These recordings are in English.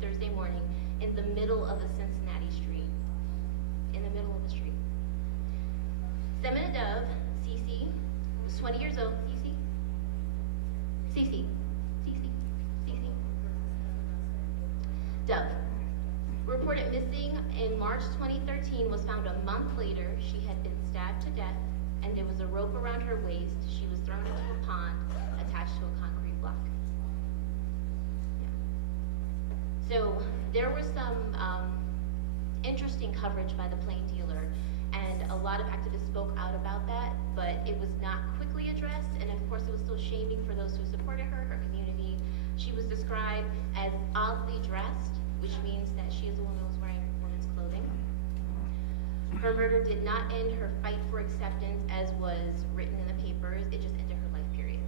Thursday morning in the middle of a Cincinnati street. In the middle of the street. Semina Dove, Cece, was 20 years old. Cece. Dove, reported missing in March 2013, was found a month later. She had been stabbed to death, and there was a rope around her waist. She was thrown into a pond attached to a concrete block. Yeah. So there was some interesting coverage by the plain dealer, and a lot of activists spoke out about that, but it was not quickly addressed, and of course it was still shaming for those who supported her, her community. She was described as oddly dressed, which means that she is a woman who was wearing women's clothing. Her murder did not end her fight for acceptance, as was written in the papers. It just ended her life period.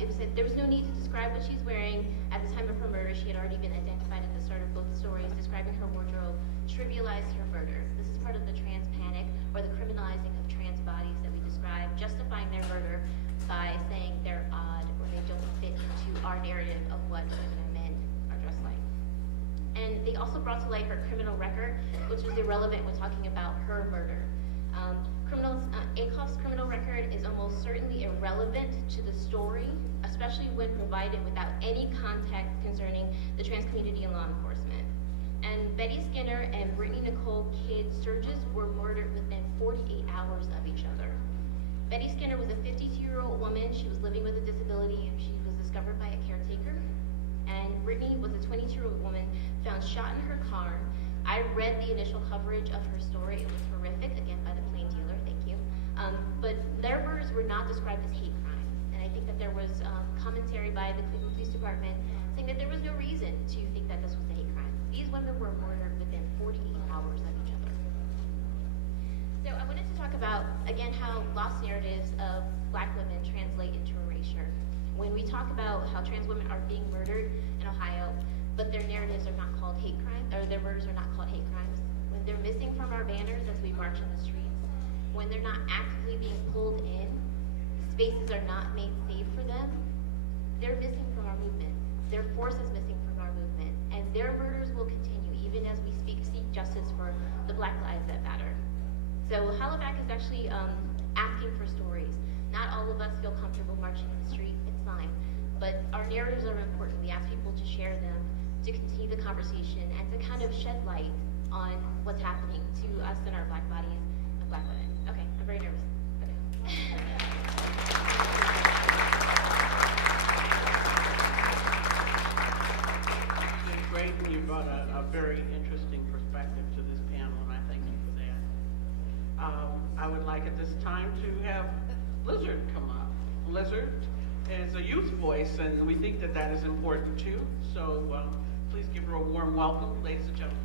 It was said there was no need to describe what she's wearing. At the time of her murder, she had already been identified at the start of both stories. Describing her wardrobe trivialized her murder. This is part of the trans panic, or the criminalizing of trans bodies that we describe, justifying their murder by saying they're odd or they don't fit into our narrative of what women and men are dressed like. And they also brought to light her criminal record, which was irrelevant when talking about her murder. Akoff's criminal record is almost certainly irrelevant to the story, especially when provided without any context concerning the trans community and law enforcement. And Betty Skinner and Brittany Nicole Kidd Sturgis were murdered within 48 hours of each other. Betty Skinner was a 52-year-old woman. She was living with a disability, and she was discovered by a caretaker. And Brittany was a 22-year-old woman found shot in her car. I read the initial coverage of her story. It was horrific, again, by the plain dealer, thank you. But their murders were not described as hate crimes. And I think that there was commentary by the Cleveland Police Department saying that there was no reason to think that this was a hate crime. These women were murdered within 48 hours of each other. So I wanted to talk about, again, how lost narratives of Black women translate into erasure. When we talk about how trans women are being murdered in Ohio, but their narratives are not called hate crimes, or their murders are not called hate crimes, when they're missing from our banners as we march in the streets, when they're not actively being pulled in, spaces are not made safe for them, they're missing from our movement. Their force is missing from our movement, and their murders will continue even as we seek justice for the Black lives that matter. So Halifax is actually asking for stories. Not all of us feel comfortable marching in the street, it's fine. But our narratives are important. We ask people to share them, to continue the conversation, and to kind of shed light on what's happening to us and our Black bodies and Black women. Okay, I'm very nervous. Okay. It's great, and you brought a very interesting perspective to this panel, and I thank you for that. I would like at this time to have Lizzard come up. Lizzard is a youth voice, and we think that that is important too. So please give her a warm welcome, ladies and gentlemen.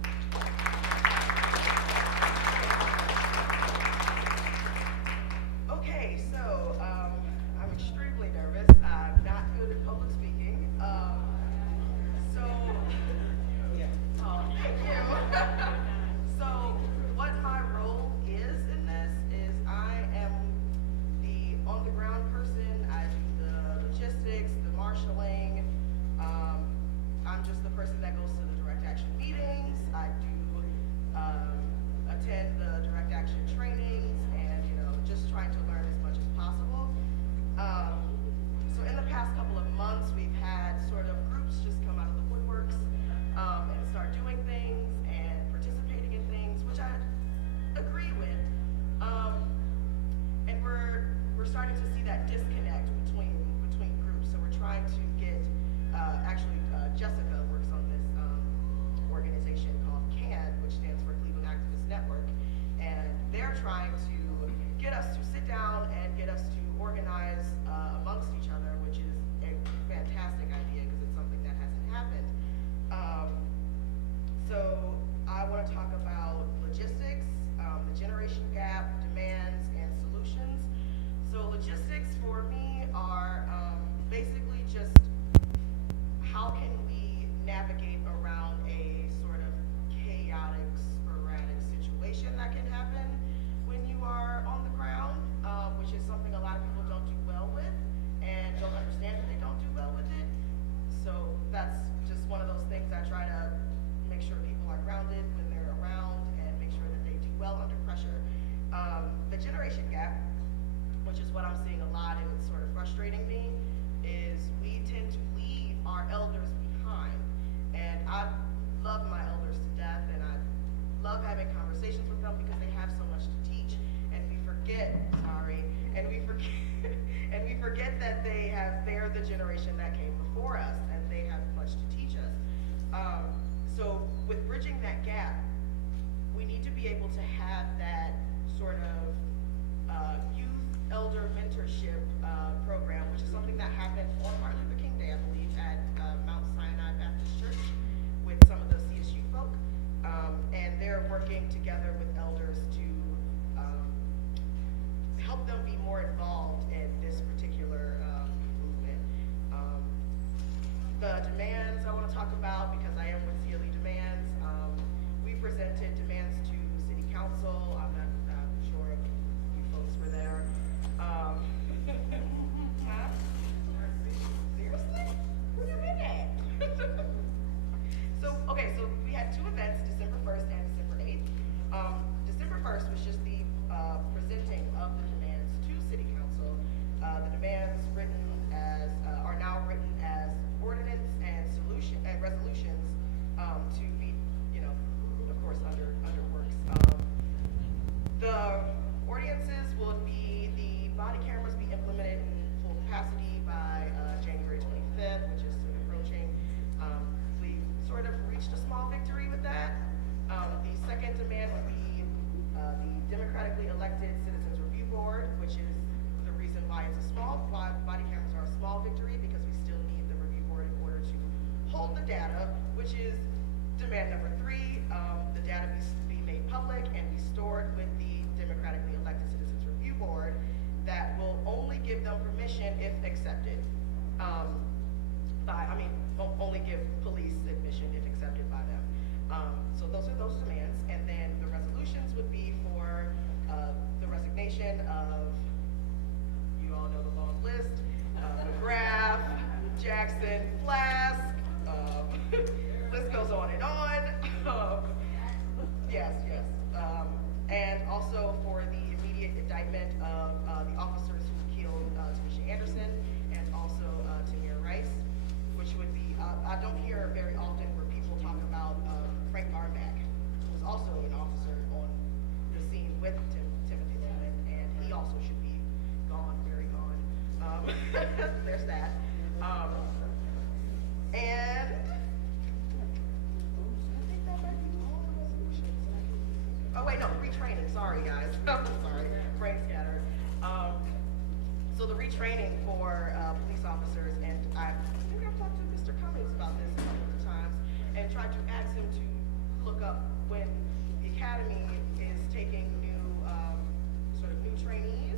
Okay, so I'm extremely nervous. I'm not good at public speaking. So, yeah. Oh, thank you. So, what my role is in this is I am the on-the-ground person. I do the logistics, the marshaling. I'm just the person that goes to the direct action meetings. I do attend the direct action trainings, and just trying to learn as much as possible. So in the past couple of months, we've had sort of groups just come out of the woodworks and start doing things and participating in things, which I agree with. And we're starting to see that disconnect between groups. So we're trying to get Jessica works on this organization called CAN, which stands for Cleveland Activist Network, and they're trying to get us to sit down and get us to organize amongst each other, which is a fantastic idea because it's something that hasn't happened. So I want to talk about logistics, the generation gap, demands, and solutions. So logistics for me are basically just how can we navigate around a sort of chaotic, sporadic situation that can happen when you are on the ground. have that sort of youth elder mentorship program, which is something that happened on Martin Luther King Day, I believe, at Mount Sinai Baptist Church with some of the CSU folk. And they're working together with elders to help them be more involved in this particular movement. The demands I want to talk about, because I am with CLE Demands, we presented demands to City Council. I'm not sure if you folks were there. Huh? Seriously? Where you been at? So we had two events, December 1st and December 8th. December 1st was just the presenting of the demands to City Council. The demands are now written as ordinance and resolutions to be, of course, under works. The ordinances will be, the body cameras be implemented in full capacity by January 25th, which is soon approaching. We've sort of reached a small victory with that. The second demand would be the democratically elected Citizens Review Board, which is the reason why body cameras are a small victory, because we still need the review board in order to hold the data, which is demand number 3. The data be made public and be stored with the democratically elected Citizens Review Board that will only give them permission if accepted. Only give police admission if accepted by them. So those are those demands. And then the resolutions would be for the resignation of, you all know the long list, McGrath, Jackson, Flask, list goes on and on. Yes. And also for the immediate indictment of the officers who killed Tamisha Anderson and also Tamir Rice, which would be, I don't hear very often where people talk about Frank Armack, who was also an officer on the scene with Timothy Loman, and he also should be gone, very gone. There's that. And I think that might be all the resolutions. Oh wait, no, retraining, sorry guys. I'm sorry, brain scattered. So the retraining for police officers, and I think I've talked to Mr. Cummings about this a couple of times, and tried to ask him to look up when the academy is taking new trainees,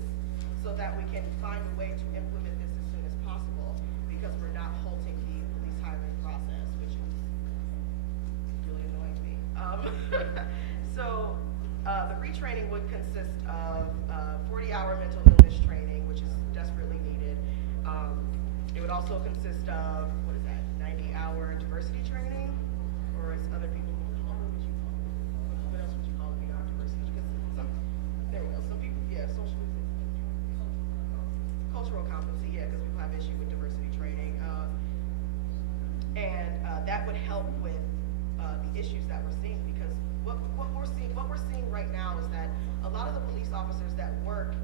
so that we can find a way to implement this as soon as possible, because we're not halting the police hiring process, which is really annoying to me. So the retraining would consist of 40-hour mental illness training, which is desperately needed. It would also consist of, 90-hour diversity training, or as other people would call it, what else would you call it beyond diversity? There we go, some people, social, cultural competency, because people have issue with diversity training. And that would help with the issues that we're seeing, because what we're seeing right now is that a lot of the police officers that work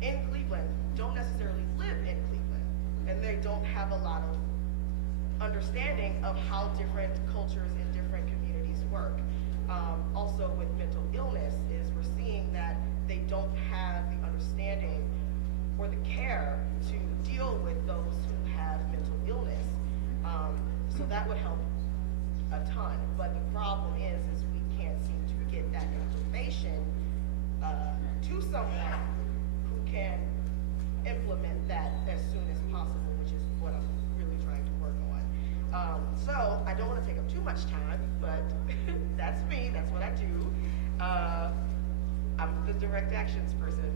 in Cleveland don't necessarily live in Cleveland, and they don't have a lot of understanding of how different cultures in different communities work. Also with mental illness is we're seeing that they don't have the understanding or the care to deal with those who have mental illness. So that would help a ton, but the problem is we can't seem to get that information to someone who can implement that as soon as possible, which is what I'm really trying to work on. So I don't want to take up too much time, but that's me, that's what I do. I'm the direct actions person.